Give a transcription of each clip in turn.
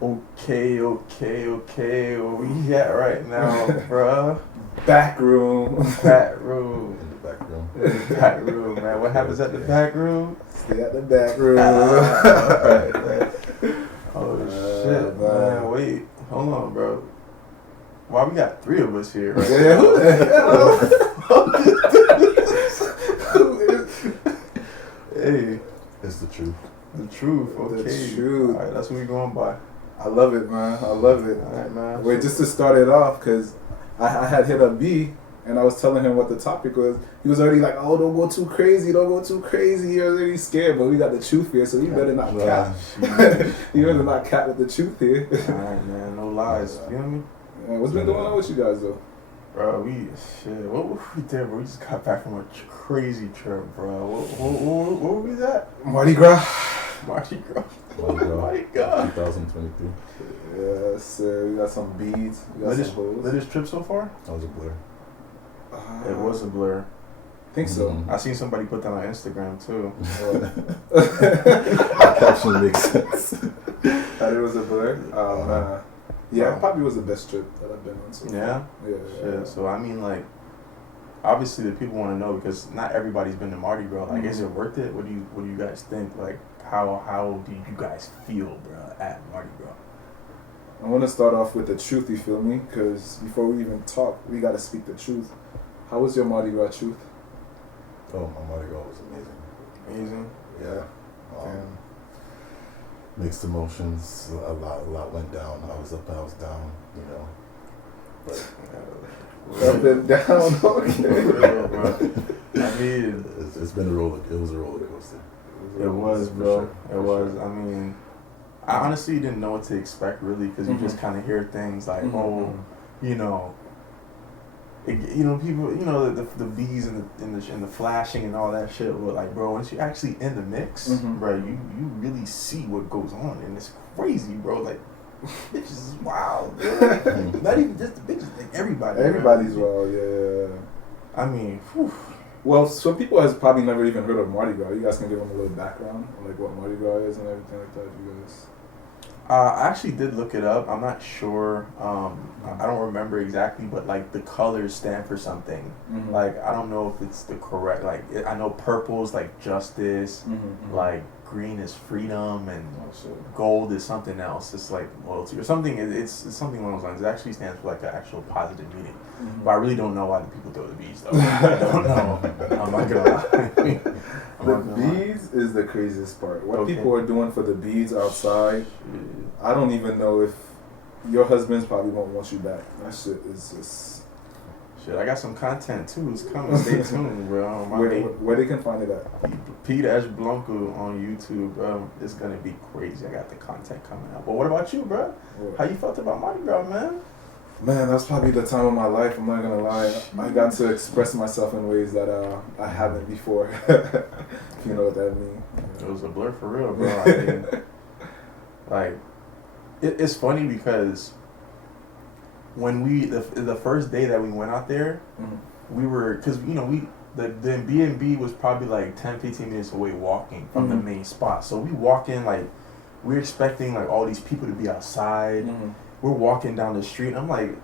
Okay. Where we at right now, bruh? Backroom. In the back room, man. What happens at the back room? Stay at the back room. Shit, man. Wait, hold on, bro. Why we got 3 of us here, right? Yeah, who the hell? Hey, it's the truth. the truth. Okay. The truth. All right, that's what we going by. I love it, man. I love it. All right, man. Wait, just to start it off, because I had hit up B, and I was telling him what the topic was. He was already like, oh, don't go too crazy. He was already scared, but we got the truth here, so you better not cap. You better not cap with the truth here. All right, man. No lies. You know what I mean? What's been going on with you guys, though? Bro, what were we there, bro? We just got back from a crazy trip, bro. Where were we at? Mardi Gras. Mardi Gras. 2023. Yes, sir. We got some beads. We got some hoes. Latest trip so far? That was a blur. It was a blur. I think so. I seen somebody put that on Instagram, too. That caption makes sense. That it was a blur? Man. Yeah, it probably was the best trip that I've been on so far. Yeah? Yeah. So, I mean, like, obviously the people want to know because not everybody's been to Mardi Gras. Like, is it worth it? What do you guys think? Like, how do you guys feel, bro, at Mardi Gras? I want to start off with the truth, you feel me? Because before we even talk, we got to speak the truth. How was your Mardi Gras truth? Oh, my Mardi Gras was amazing. Amazing? Yeah. Mixed emotions. A lot went down. I was up and I was down, you know. But Up and down, okay. I mean, it's been it was a roller coaster. It was, bro. For It was. sure. I mean, I honestly didn't know what to expect, really, because you just kind of hear things like, oh, you know, people, the bees and the flashing and all that shit. But like, bro, once you're actually in the mix, bro, you really see what goes on, and it's crazy, bro. Like, bitches is wild, bro. Not even just the bitches, like everybody. Everybody's bro. wild, yeah. I mean, whew. Well, some people has probably never even heard of Mardi Gras. You guys can give them a little background on like what Mardi Gras is and everything like that. You guys. I actually did look it up. I'm not sure. I don't remember exactly, but like the colors stand for something. Like I don't know if it's the correct. Like I know purple is like justice. Like green is freedom, and gold is something else. It's like loyalty or something. It's something along those lines. It actually stands for like an actual positive meaning. But I really don't know why the people throw the bees though. I don't know. I'm not gonna lie. The beads is the craziest part. What people are doing for the beads outside, I don't even know if your husbands probably won't want you back. That shit is just... Shit, I got some content too. It's coming. Stay tuned, bro. Where they can find it at? Peter H. Blanco on YouTube, bro. It's gonna be crazy. I got the content coming out. But what about you, bro? How you felt about Mardi Gras, man? Man, that's probably the time of my life. I'm not gonna lie. I got to express myself in ways that I haven't before. If you know what that means. It was a blur for real, bro. I mean, like, it's funny because when the first day that we went out there, we were, because the B&B was probably like 10-15 minutes away walking from the main spot. So we walk in like we're expecting like all these people to be outside. We're walking down the street. I'm like,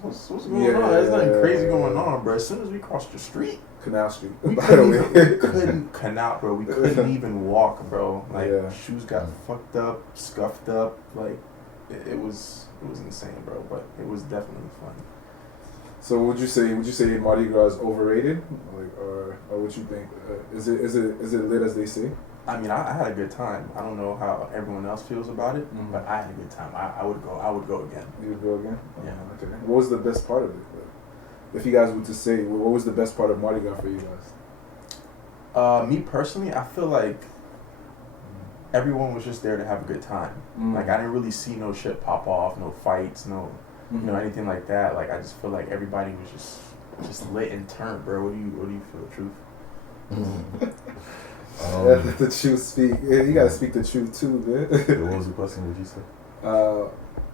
what's going on? There's nothing crazy going on, bro. As soon as we crossed the street, Canal Street. We couldn't canal, bro. We couldn't even walk, bro. Like shoes got fucked up, scuffed up. Like it was insane, bro. But it was definitely fun. So would you say Mardi Gras is overrated, like, or what you think? Is it lit as they say? I mean, I had a good time. I don't know how everyone else feels about it, but I had a good time. I would go again. You would go again? Yeah. Okay. What was the best part of it? If you guys were to say, what was the best part of Mardi Gras for you guys? Me personally, I feel like everyone was just there to have a good time. Like I didn't really see no shit pop off, no fights, no anything like that. Like I just feel like everybody was just lit and turned, bro. What do you feel, Truth? Let the truth speak. Yeah, you gotta speak the truth too, man. What was the question? What did you say?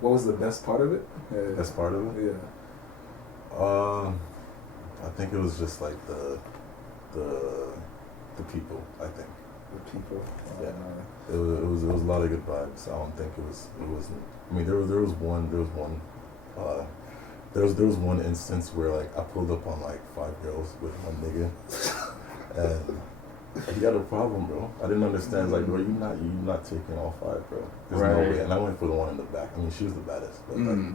What was the best part of it? Best part of it? Yeah. I think it was just like the people. I think The people. Yeah. It was a lot of good vibes. I don't think it wasn't. I mean, there was one instance where like I pulled up on like 5 girls with one nigga, and he had a problem, bro. I didn't understand. Like, bro, you not taking all 5, bro. There's no way. And I went for the one in the back. I mean, she was the baddest, but like,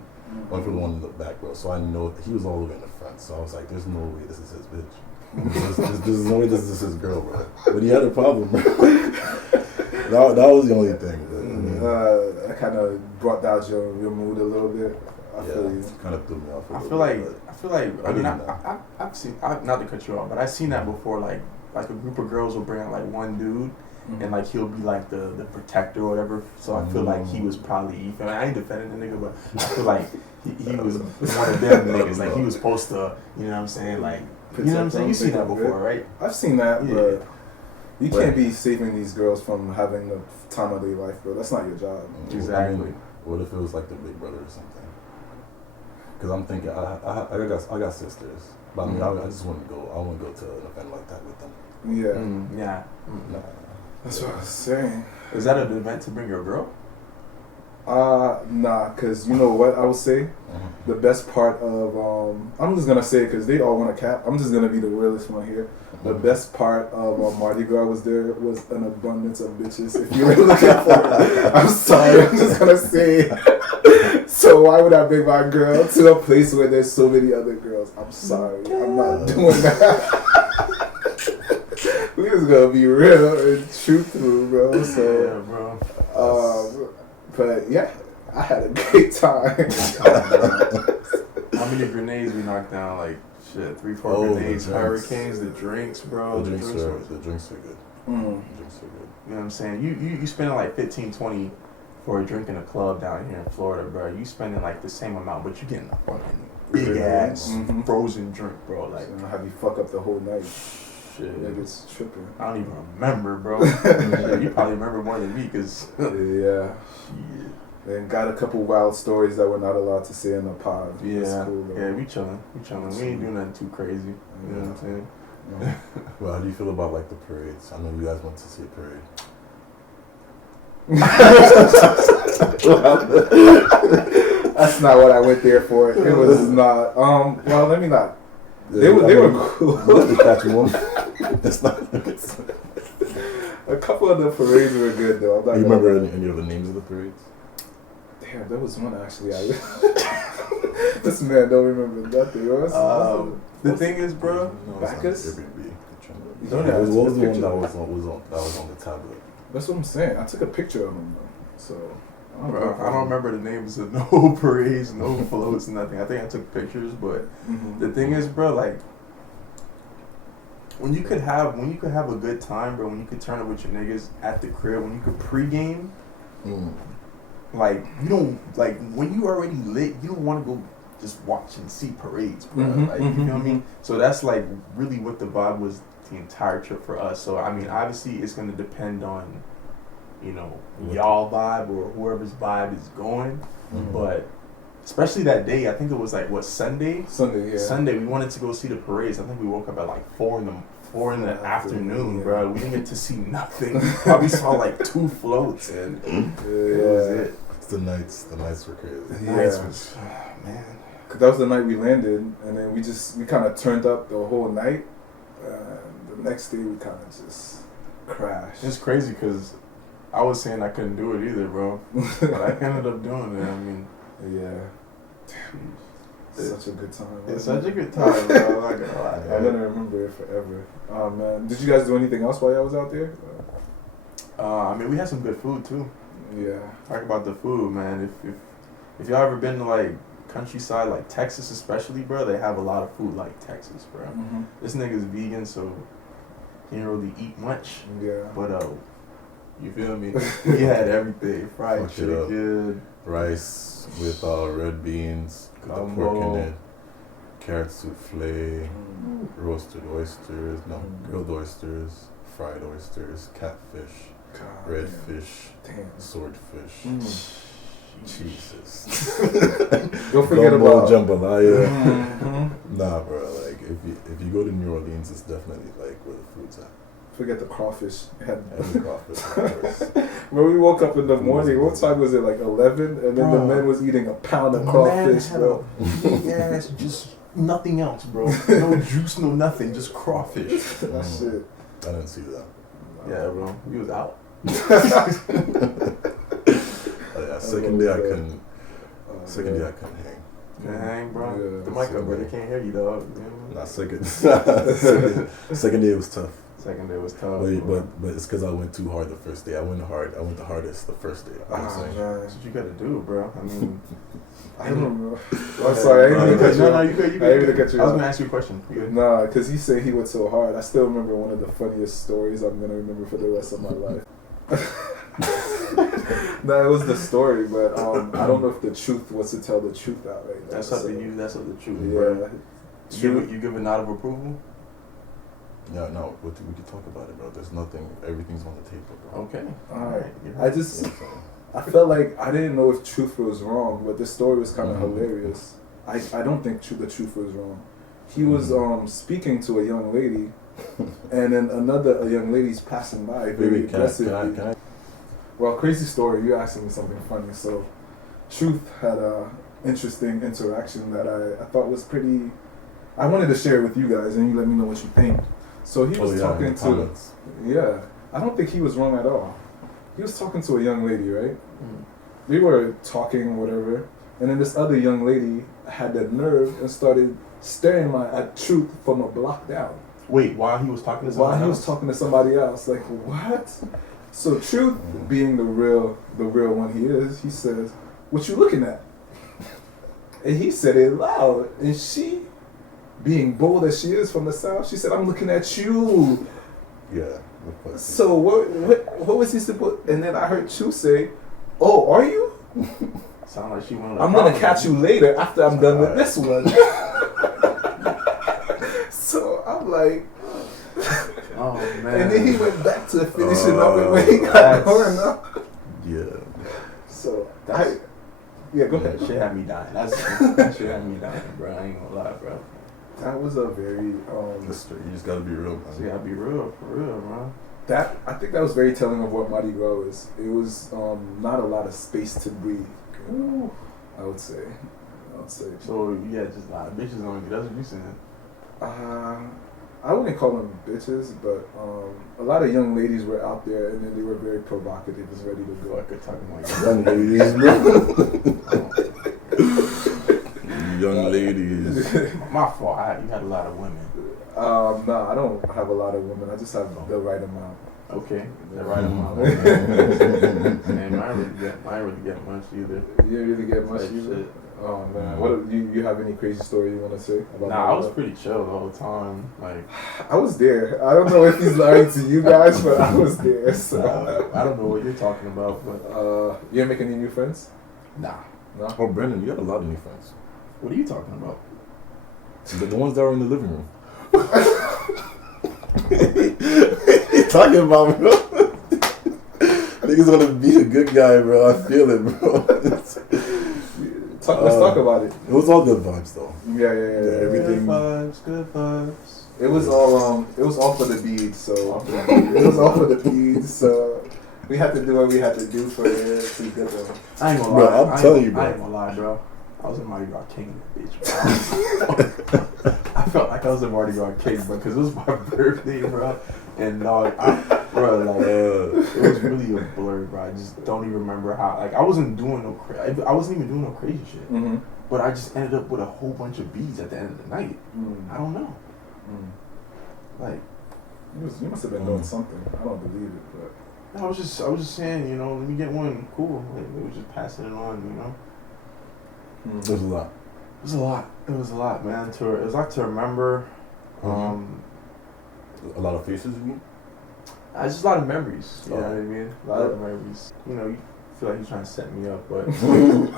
went for the one in the back, bro. So I know he was all the way in the front. So I was like, there's no way this is his bitch. There's no way this is his girl, bro. But he had a problem, bro. that was the only thing. But, I mean, that kind of brought down your mood a little bit. I feel you. Kind of threw me off. I feel like. I mean, I've seen. Not to cut you off, but I've seen that before. Like a group of girls will bring out like one dude, and like he'll be like the protector or whatever. So I feel like he was probably. I ain't defending the nigga, but I feel like he was one of them niggas. Like he was supposed to. You know what I'm saying? Like you know what I'm saying? You've seen that before, right? I've seen that, but you can't be saving these girls from having the time of their life, bro. That's not your job. Exactly. I mean, what if it was like the big brother or something? Because I'm thinking, I got sisters, but I mean, I just want to go. I want to go to an event like that with them. Yeah. Yeah. Nah. That's what I was saying. Is that an event to bring your girl? Nah, because you know what I would say? The best part of, I'm just going to say it because they all want to cap. I'm just going to be the realest one here. The best part of Mardi Gras was an abundance of bitches. If you were looking for it, I'm sorry, I'm just going to say it. So why would I bring my girl to a place where there's so many other girls? I'm sorry, I'm not doing that. We just going to be real and truthful, bro. So, yeah, bro. But yeah, I had a great time. How many grenades we knocked down? Like shit, 3-4 grenades, hurricanes, the drinks, bro. The drinks were good. The drinks were good. You know what I'm saying? You spending like 15-20 for a drink in a club down here in Florida, bro. You spending like the same amount, but you getting a fucking big ass frozen drink, bro. Like so have you fuck up the whole night? Shit, niggas tripping. I don't even remember, bro. Shit, you probably remember more than me, cause yeah. Shit. And got a couple wild stories that we're not allowed to say in the pod. Yeah, that's cool, yeah, we chilling. We ain't doing nothing too crazy. You know what I'm saying? Yeah. Well, how do you feel about like the parades? I know you guys went to see a parade. That's not what I went there for. It was not. Well, let me not. They were cool. That's not. A couple of the parades were good though. Do you remember any of the names of the parades? Damn, there was one actually. This man don't remember nothing. The thing is, bro, Bacchus. What was the one that was on the tablet? That's what I'm saying. I took a picture of him though. So. I don't remember the names of no parades, no floats, nothing. I think I took pictures, but the thing is, bro, like when you could have a good time, bro, when you could turn up with your niggas at the crib, when you could pregame, like you don't like when you already lit, you don't want to go just watch and see parades, bro. Like you know what I mean? So that's like really what the vibe was the entire trip for us. So I mean, obviously, it's gonna depend on. You know, y'all vibe or whoever's vibe is going, but especially that day, I think it was like Sunday. Yeah. Sunday, we wanted to go see the parades. I think we woke up at like 4 in the afternoon, bro. We didn't get to see nothing. We probably saw like 2 floats, and it was it. The nights were crazy. The nights was, man. Cause that was the night we landed, and then we kind of turned up the whole night. The next day we kind of just crashed. It's crazy because. I was saying I couldn't do it either, bro. But I ended up doing it. I mean, yeah. It's such a good time. It's such a good time, bro. I'm not gonna lie. I'm gonna remember it forever. Oh man, did you guys do anything else while y'all was out there? I mean, we had some good food too. Yeah. Talk about the food, man. If y'all ever been to like countryside, like Texas especially, bro, they have a lot of food like Texas, bro. This nigga's vegan, so he didn't really eat much. Yeah. But you feel me? We had everything. Fried chicken. Rice with red beans, with the pork in it. Carrot souffle. Roasted oysters. No, grilled oysters. Fried oysters. Catfish. Redfish. Swordfish. Jesus. Don't forget about jambalaya. Nah, bro. Like if you go to New Orleans, it's definitely like where the food's at. Forget the crawfish. It had the crawfish, of course. When we woke up in the morning, what time was it? Like 11, and then the man was eating a pound of crawfish, bro. Yes, just nothing else, bro. No juice, no nothing, just crawfish. That shit. I didn't see that. Yeah, bro. We was out. Second day I couldn't. Second day I couldn't hang. Can't hang, bro. Yeah, The mic up, bro. They can't hear you, dog. Not second. Second day was tough. Second day was tough. But it's because I went too hard the first day. I went hard. I went the hardest the first day. You know what I'm saying? That's what you gotta do, bro. I mean, I don't know. I'm sorry. I didn't mean to cut you off. No, you good. I didn't mean to cut you I was off. gonna ask you a question. You good? Nah, because he said he went so hard. I still remember one of the funniest stories I'm going to remember for the rest of my life. No, it was the story, but I don't know if the truth was to tell the truth out right now. That's up to you. That's up to the truth, Yeah. bro. You give a nod of approval? Yeah, no, we can talk about it, bro. There's nothing. Everything's on the table, bro. Okay. Alright. Yeah. I just, I felt like I didn't know if truth was wrong, but this story was kind of hilarious. I don't think the truth was wrong. He was speaking to a young lady, and then a young lady's passing by very aggressively. Can I? Well, crazy story. You're asking me something funny. So, Truth had a interesting interaction that I thought was pretty. I wanted to share it with you guys, and you let me know what you think. So he was talking to. Yeah, I don't think he was wrong at all. He was talking to a young lady, right? They were talking, whatever, and then this other young lady had the nerve and started staring at Truth from a block down. Wait, while he was talking to somebody else? While he was talking to somebody else, like what? So Truth, being the real one he is, he says, "What you looking at?" And he said it loud, and she, being bold as she is from the South, she said, "I'm looking at you." Yeah. So what was he supposed? And then I heard Truth say, "Oh, are you?" Sound like she wanted. I'm gonna catch you later after I'm done with this one. So I'm like. Oh man! And then he went back to finishing up with where he got going up. Yeah. So go That ahead. shit had me dying. That shit had me dying, bro. I ain't gonna lie, bro. That was a very You just gotta be real, man. So you gotta be real, for real, bro. I think that was very telling of what Mardi Gras is. It was not a lot of space to breathe. I would say. So you had just a lot of bitches on you. That's what you saying. I wouldn't call them bitches, but a lot of young ladies were out there, and then they were very provocative and ready to go. I could talk about Young ladies, bro. Young ladies. My fault. You had a lot of women. No, I don't have a lot of women. I just have the right amount. Okay, the right amount. Man, I ain't really get much either. You didn't really get much either? Shit. Oh man, what you have any crazy story you want to say about? Nah, I was pretty chill the whole time. Like I was there. I don't know if he's lying to you guys, but I was there. So I don't know what you're talking about, but you didn't make any new friends? nah. No. Oh, Brendan, you got a lot of new friends. What are you talking about? The ones that were in the living room. What are you talking about, bro? Niggas wanna be a good guy, bro. I feel it, bro. Let's talk about it. It was all good vibes, though. Yeah. Everything. Good vibes. It was all for the beads. So it was all for the beads. So we had to do what we had to do for it to get them. I ain't gonna Bro, lie. I'm telling you, bro. I ain't gonna lie, bro. I was in Mardi Gras King, bitch. I felt like I was in Mardi Gras King, bro, because it was my birthday, bro. And dog, it was really a blur, bro. I just don't even remember how. Like, I wasn't doing no I wasn't even doing no crazy shit. Mm-hmm. But I just ended up with a whole bunch of beads at the end of the night. I don't know. Like, you must have been doing something. I don't believe it, but I was just saying, you know, let me get one. Cool. Like, we was just passing it on, you know. It was a lot. It was a lot, man. It was like to remember. A lot of faces, you mean? Just a lot of memories. You know what I mean? A lot of memories. You know, you feel like you're trying to set me up, but I'm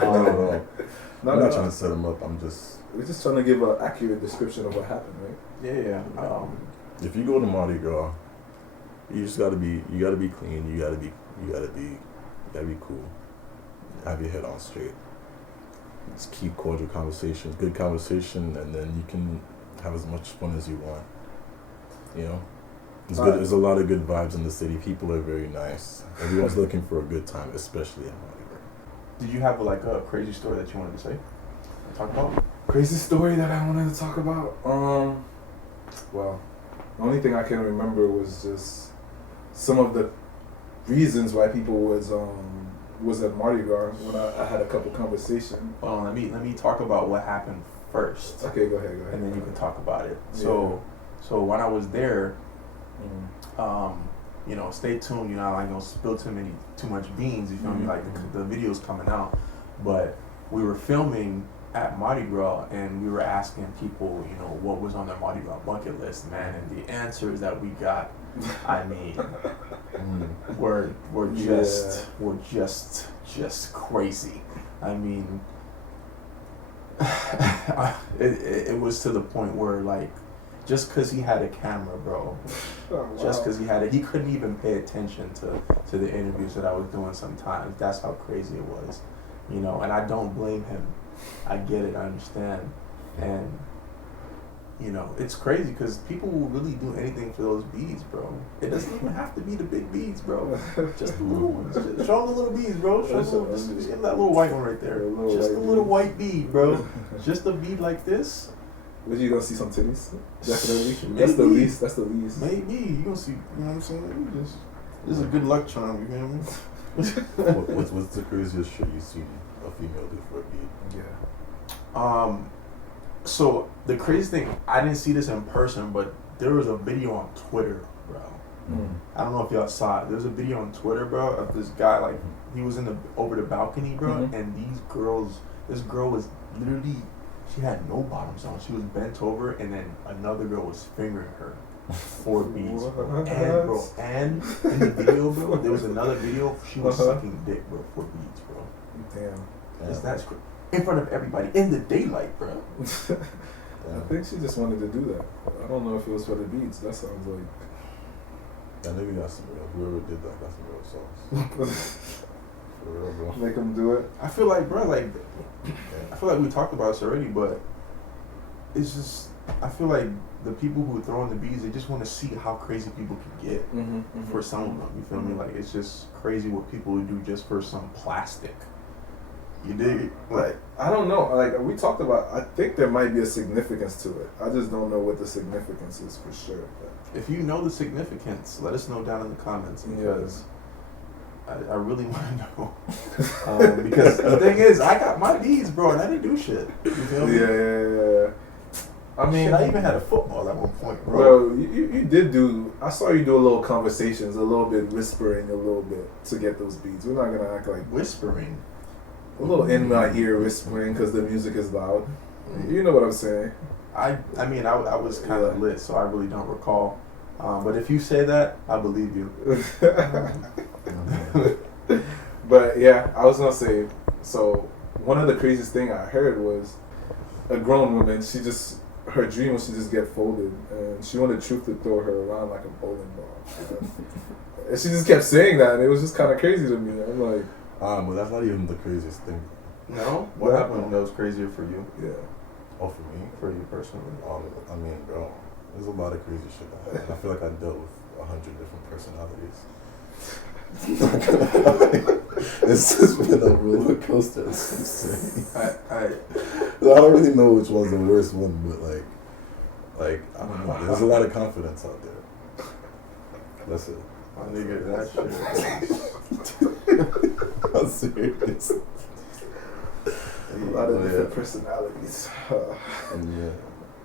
not trying to set him up. We're just trying to give an accurate description of what happened, right? Yeah. If you go to Mardi Gras, you just gotta be clean. You gotta be cool. Have your head on straight. Just keep cordial conversations, good conversation, and then you can have as much fun as you want. You know, It's good. There's a lot of good vibes in the city. People are very nice. Everyone's looking for a good time, especially in Mardi Gras. Did you have like a crazy story that you wanted to say? Talk about? Crazy story that I wanted to talk about? Well, the only thing I can remember was just some of the reasons why people was at Mardi Gras when I had a couple conversations. Well, let me talk about what happened first. Okay, go ahead. And then you can talk about it. Yeah. So when I was there, stay tuned. You know, I don't spill too much beans. You feel me? Like the video's coming out, but we were filming at Mardi Gras, and we were asking people, you know, what was on their Mardi Gras bucket list, man, and the answers that we got, I mean, were just crazy. I mean, it was to the point where, like, just because he had a camera, bro, just because he couldn't even pay attention to the interviews that I was doing sometimes. That's how crazy it was, you know, and I don't blame him. I get it, I understand, and you know, it's crazy because people will really do anything for those beads, bro. It doesn't even have to be the big beads, bro. Just the little ones. Just show them the little beads, bro. Just give that little white one right there. Just a little white bead, bro. Just a bead like this. Was you gonna see some titties? Definitely. Maybe. That's the least. Maybe you gonna see. You know what I'm saying? This is a good luck charm. You feel me? What's the craziest shit you've seen a female do for a bead? Yeah. So the crazy thing, I didn't see this in person, but there was a video on Twitter, bro. I don't know if y'all saw it. There was a video on Twitter, bro, of this guy, like, he was over the balcony, bro, and this girl was literally, she had no bottoms on. She was bent over, and then another girl was fingering her for beads, bro. And in the video, bro, there was another video, she was sucking dick, bro, for beads, bro. Damn. That's crazy. In front of everybody, in the daylight, bro. I think she just wanted to do that. I don't know if it was for the beats. That sounds like... I think we got some real... Whoever did that got some real sauce. For real, bro. Make them do it. I feel like, bro, I feel like we talked about this already, but it's just... I feel like the people who throw in the beads, they just want to see how crazy people can get for some of them. You feel me? Like, it's just crazy what people would do just for some plastic. You dig? Like, I don't know. Like we talked about, I think there might be a significance to it. I just don't know what the significance is for sure. But if you know the significance, let us know down in the comments because I really want to know. Because the thing is, I got my beads, bro, and I didn't do shit. You feel me? Yeah. I mean, shit, I even had a football at one point, bro. Bro, you did do. I saw you do a little conversations, a little bit whispering, a little bit to get those beads. We're not gonna act like whispering. A little in my ear whispering because the music is loud. You know what I'm saying? I mean, I was kind of lit, so I really don't recall. But if you say that, I believe you. But yeah, I was gonna say. So one of the craziest thing I heard was a grown woman. Her dream was to just get folded, and she wanted Truth to throw her around like a bowling ball. And she just kept saying that, and it was just kind of crazy to me. I'm like. But that's not even the craziest thing. No? What happened that was crazier for you? Yeah. Oh, for me? For you personally? I mean, bro, there's a lot of crazy shit I had. I feel like I dealt with 100 different personalities. It's just been a roller coaster. It's insane. I don't really know which one's the worst one, but like I don't know. There's a lot of confidence out there. That's it. My nigga, that shit. I'm serious. A lot of different personalities. Yeah.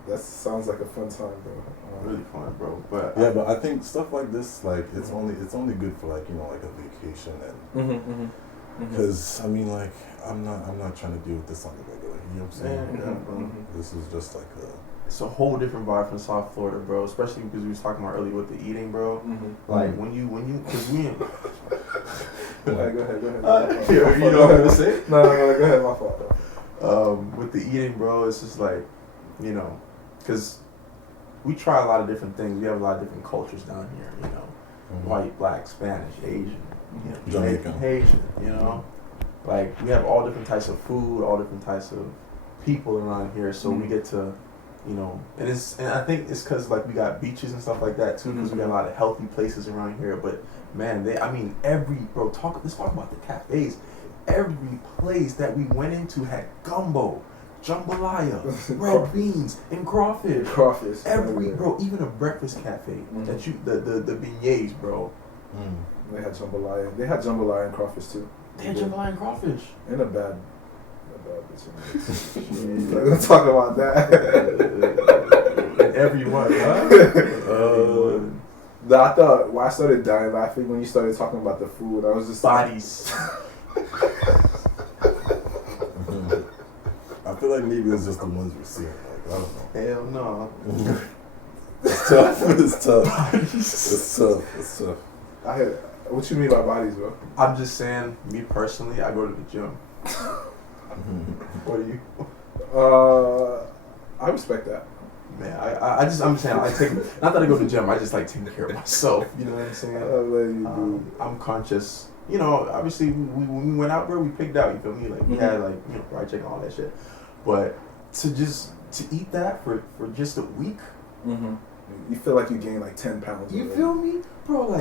That sounds like a fun time, bro. Really fun, bro. But but I think stuff like this, like it's only good for like like a vacation and because I mean like I'm not trying to deal with this on the regular. You know what I'm saying? Yeah. This is just like it's a whole different vibe from South Florida, bro. Especially because we was talking about earlier with the eating, bro. Like when you, because we. Go ahead. You know what I'm gonna say? No, go ahead. My fault. With the eating, bro, it's just like, you know, because we try a lot of different things. We have a lot of different cultures down here. You know, white, black, Spanish, Asian, you know, Jamaican, Haitian. You know, like we have all different types of food, all different types of people around here. So we get to you know, and I think it's because like we got beaches and stuff like that too, because we got a lot of healthy places around here. But man, let's talk about the cafes. Every place that we went into had gumbo, jambalaya, red beans, and crawfish. Even a breakfast cafe that the beignets, bro. They had jambalaya. They had jambalaya and crawfish too. They had jambalaya and crawfish. And a bad bitch. Let's talk about that. Everyone, huh? I thought I started dying laughing when you started talking about the food. I was just bodies. I feel like maybe it's just the ones we're seeing. Like, I don't know. Hell no. It's tough. It's tough. What you mean by bodies, bro? I'm just saying, me personally, I go to the gym. What do you? I respect that. Man, I'm saying, I take, not that I go to the gym, I just like taking care of myself. You know what I'm saying? I'm conscious. You know, obviously, when we went out, bro, we picked out, you feel me? Like, we had, like, you know, fried chicken, all that shit. But to eat that for just a week, you feel like you gained like 10 pounds. You feel me? Bro,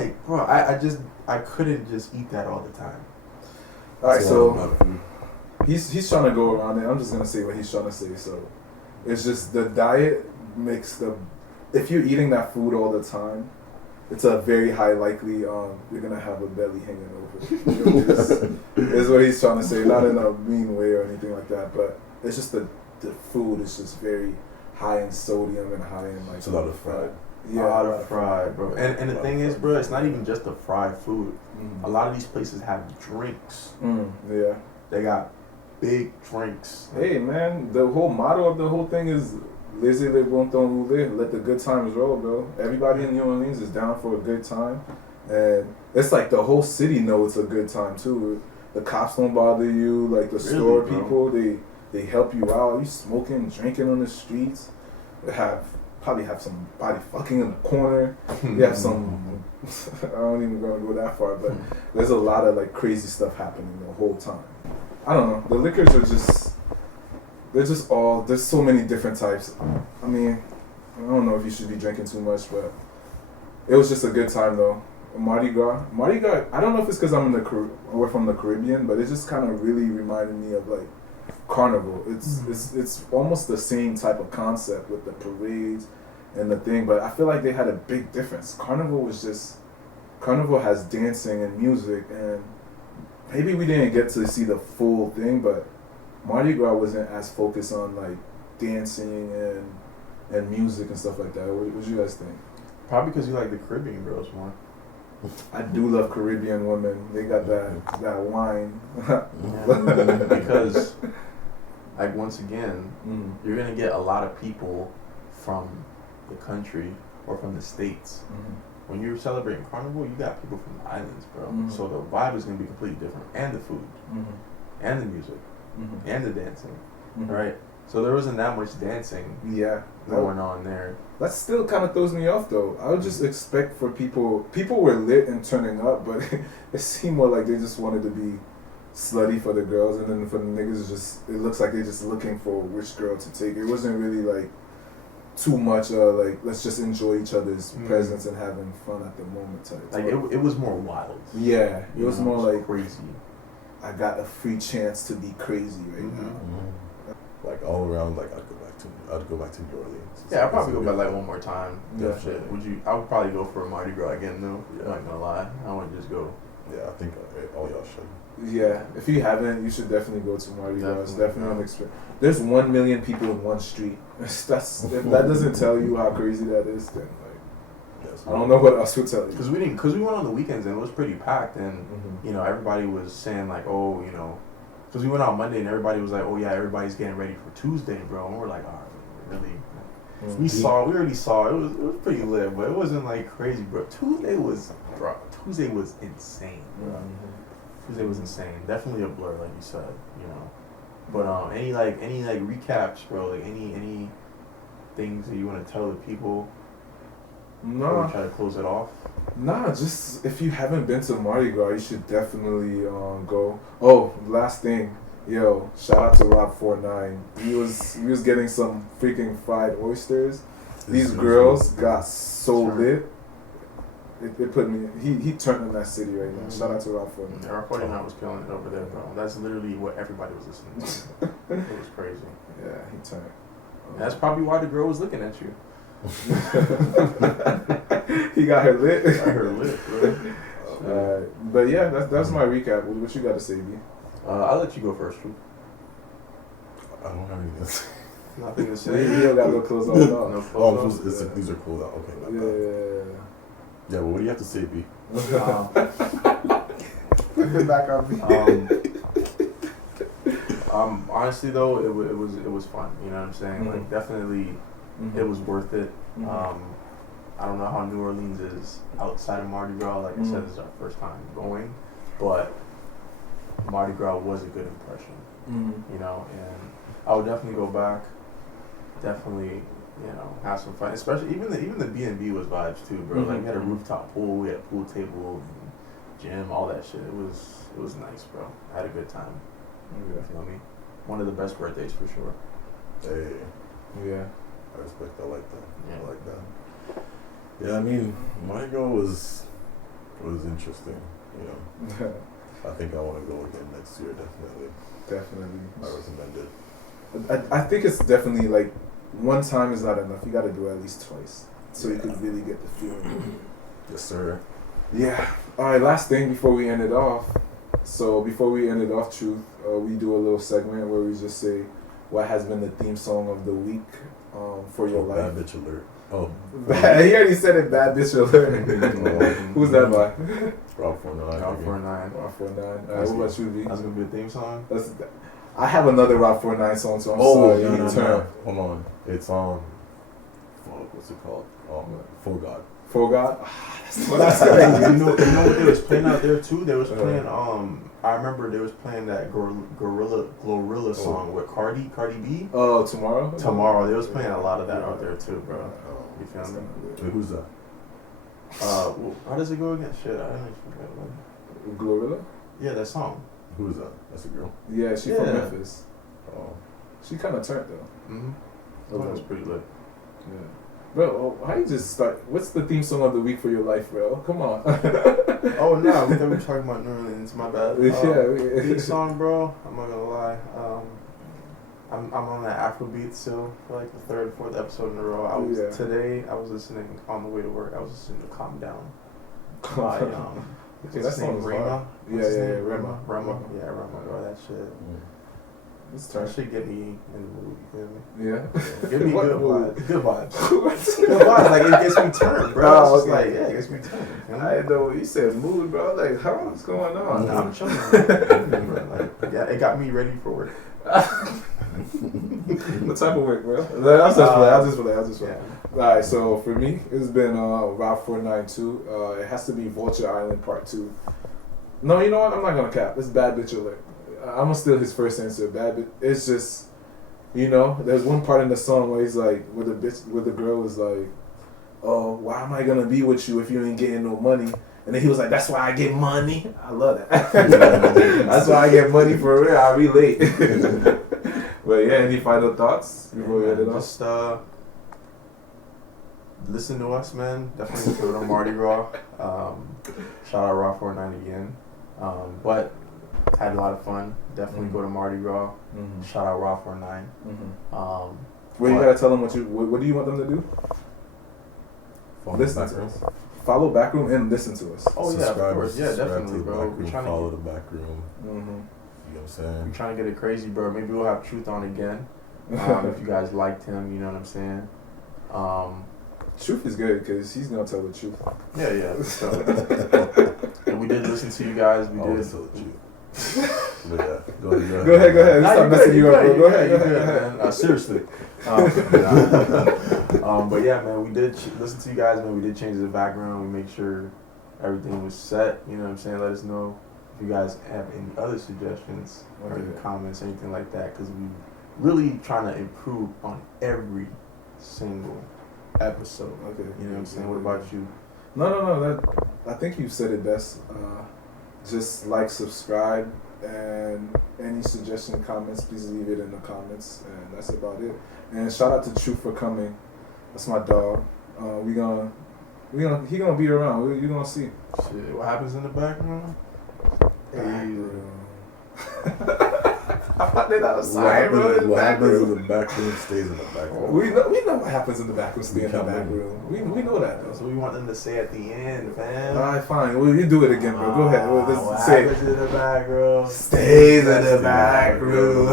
I couldn't just eat that all the time. Alright, so he's trying to go around it. I'm just gonna say what he's trying to say. So it's just the diet makes if you're eating that food all the time, it's a very high likely you're gonna have a belly hanging over. Is what he's trying to say. Not in a mean way or anything like that, but it's just the food is just very high in sodium and high in like it's a lot of fried. Yeah, a lot of fried, bro. And the thing is, bro, it's not even just the fried food. A lot of these places have drinks. Yeah. They got big drinks. Hey, man, the whole motto of the whole thing is laissez-les bon temps rouler, let the good times roll, bro. Everybody in New Orleans is down for a good time. And it's like the whole city knows it's a good time, too. The cops don't bother you. Like, the store people, they help you out. You smoking, drinking on the streets. They probably have somebody fucking in the corner. You have some, I don't even gonna go that far, but there's a lot of like crazy stuff happening the whole time. I don't know. The liquors they're just there's so many different types. I mean, I don't know if you should be drinking too much, but it was just a good time though. Mardi Gras, I don't know if it's because we're from the Caribbean, but it just kind of really reminded me of like Carnival. It's almost the same type of concept with the parades and the thing, but I feel like they had a big difference. Carnival has dancing and music, and maybe we didn't get to see the full thing, but Mardi Gras wasn't as focused on like dancing and music and stuff like that. What do you guys think? Probably because you like the Caribbean girls more. I do love Caribbean women. They got that wine. Because, like, once again, you're gonna get a lot of people from the country or from the States. When you're celebrating Carnival, you got people from the islands, bro. So the vibe is gonna be completely different, and the food, and the music, and the dancing, right? So there wasn't that much dancing going on there. That still kind of throws me off, though. I would just expect for people were lit and turning up, but it seemed more like they just wanted to be slutty for the girls, and then for the niggas, it looks like they're just looking for which girl to take. It wasn't really like too much like let's just enjoy each other's presence and having fun at the moment type. Like it was more wild. Yeah, it was more like crazy. I got a free chance to be crazy right now. Like all around, like I'd go back to New Orleans. Yeah, I'd probably go back like one more time. Yeah. Shit. I would probably go for a Mardi Gras again though. I'm not gonna lie. I wouldn't just go. Yeah, I think all y'all should. Yeah, if you haven't, you should definitely go to Mardi Gras. It's definitely an experience. There's 1 million people in one street. If that doesn't tell you how crazy that is, then I don't know what else would tell you. Because we went on the weekends and it was pretty packed, and you know, everybody was saying like, oh, you know, because we went on Monday and everybody was like, oh yeah, everybody's getting ready for Tuesday, bro, and we're like, all right, really. We already saw it was pretty lit, but it wasn't like crazy, bro. Tuesday was insane, bro. Tuesday was insane. Definitely a blur, like you said, you know. But any recaps, bro? Like any things that you want to tell the people? No. Try to close it off. Nah, just if you haven't been to Mardi Gras, you should definitely go. Oh, last thing, Yo, shout out to Rob49. We was getting some freaking fried oysters. These girls got so lit. It put me. He turned in that city right now. Shout out to Rob49. Yeah, Rob49 was killing it over there, bro. That's literally what everybody was listening to. It was crazy. Yeah, he turned. That's probably why the girl was looking at you. He got her lit. Got her lit, bro. But yeah, that's my recap. What you got to say, B? I'll let you go first, Drew. I don't have anything to say. Nothing to say. You don't got no clothes on. No clothes on. These are clothes out. Okay, not Yeah. bad. Yeah, well, what do you have to say, B? Back on me. Honestly though, it was fun. You know what I'm saying? Mm-hmm. Like definitely, it was worth it. Mm-hmm. I don't know how New Orleans is outside of Mardi Gras. Like I said, this is our first time going, but Mardi Gras was a good impression. You know, and I would definitely go back. Definitely, you know, have some fun. Especially even the B&B was vibes too, bro. Like we had a rooftop pool, we had a pool table, and gym, all that shit. It was nice, bro. I had a good time. You feel me? One of the best birthdays for sure. Hey. Yeah. I respect that. I like that. Yeah. I like that. Yeah, I mean, Mardi Gras was interesting, you know. I think I want to go again next year, definitely. Definitely. I recommend it. I think it's definitely like one time is not enough. You got to do it at least twice so you can really get the feeling. Yes, sir. Yeah. All right. Last thing before we end it off. So before we end it off, Truth, we do a little segment where we just say what has been the theme song of the week for your life. Bad bitch alert. Oh. He already said it. Bad bitch alert. Who's that by? Rob49. Rob49. Rob49. What about you, V? That's gonna be a theme song. I have another Rob49 song, so I'm sorry. No. Hold on. It's fuck, what's it called? For God. For God. That's crazy. You know what they was playing out there too? They was playing I remember they was playing that Glorilla song with Cardi B. Oh, Tomorrow. They was playing a lot of that out there too, bro. You feel me? Wait, who's that? How does it go again? Shit, I don't know. Glorilla? Yeah, that song. Who is that? That's a girl. Yeah, she from Memphis. Oh. She kind of turned though. That was pretty lit. Yeah. Bro, how you just start? What's the theme song of the week for your life, bro? Come on. Oh no, we thought we were talking about New Orleans. My bad. Theme song, bro. I'm not gonna lie. I'm on that Afrobeat still for like the third, fourth episode in a row. Today I was listening on the way to work. I was listening to "Calm Down" by that song Rema. Rema. Yeah, Rema, bro. That shit. That shit get me in the mood. You feel me? Yeah. Give me good vibes. Good vibes. Like it gets me turned, bro. It's just like it gets me turned. You know? I didn't know you said mood, bro. Like, what's going on? Nah, I'm chilling. Like, yeah, it got me ready for work. What type of work, bro? I'll just play. Alright, so for me, it's been Rob492 too. It has to be Vulture Island Part 2. No, you know what? I'm not gonna cap. It's Bad Bitch Alert. I'm gonna steal his first answer. Bad Bitch. It's just, you know, there's one part in the song where he's like, where the girl was like, "Oh, why am I gonna be with you if you ain't getting no money?" And then he was like, "That's why I get money." I love that. That's why I get money for real. I relate. But yeah, any final thoughts before we end it off? Just listen to us, man. Definitely go to Mardi Gras. Shout out Raw49 again. But had a lot of fun. Definitely go to Mardi Gras. Shout out Raw49. Well, you gotta tell them what do you want them to do? Listen to us. Follow Backroom and listen to us. Oh yeah, of course. Yeah, definitely, bro. We're trying to follow the Backroom. You know what I'm saying? We're trying to get it crazy, bro. Maybe we'll have Truth on again. If you guys liked him, you know what I'm saying. Truth is good because he's gonna tell the truth. Yeah. So, and we did listen to you guys. We did tell the truth. Yeah, go ahead. Let's stop messing you up, bro. Go ahead, man. Seriously. But yeah, man, we did listen to you guys, man. We did change the background. We make sure everything was set. You know what I'm saying? Let us know if you guys have any other suggestions or any comments, anything like that, because we really trying to improve on every single episode. Okay. You know what I'm saying? What about you? No. I think you said it best. Just like, subscribe, And any suggestion, comments, please leave it in the comments. And that's about it. And shout out to Truth for coming. That's my dog. He gonna be around. You gonna see. Shit, what happens in the back room? I'm not that outside, bro. What happens in the back room stays in the back room. We know what happens in the back room. Stay in the back room. We know that. That's what we want them to say at the end, fam. All right, fine. Well, you do it again, bro. Go ahead. Well, What say happens in the back room? stays in the back room.